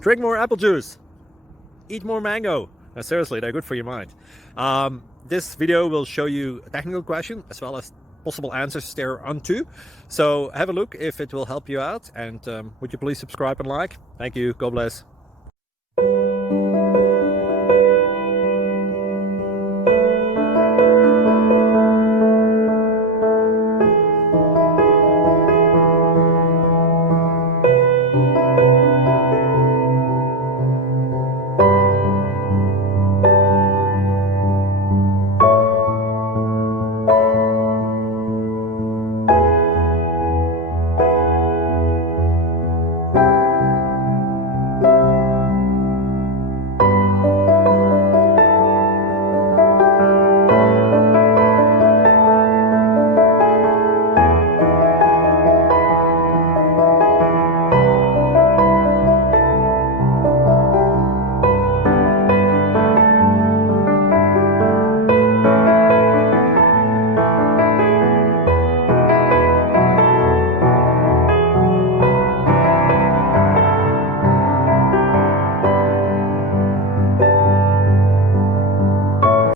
Drink more apple juice. Eat more mango. Seriously, they're good for your mind. This video will show you a technical question as well as possible answers thereunto. So have a look if it will help you out, and would you please subscribe and like? Thank you. God bless.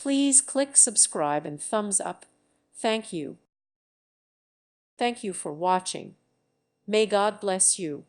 Please click subscribe and thumbs up. Thank you. Thank you for watching. May God bless you.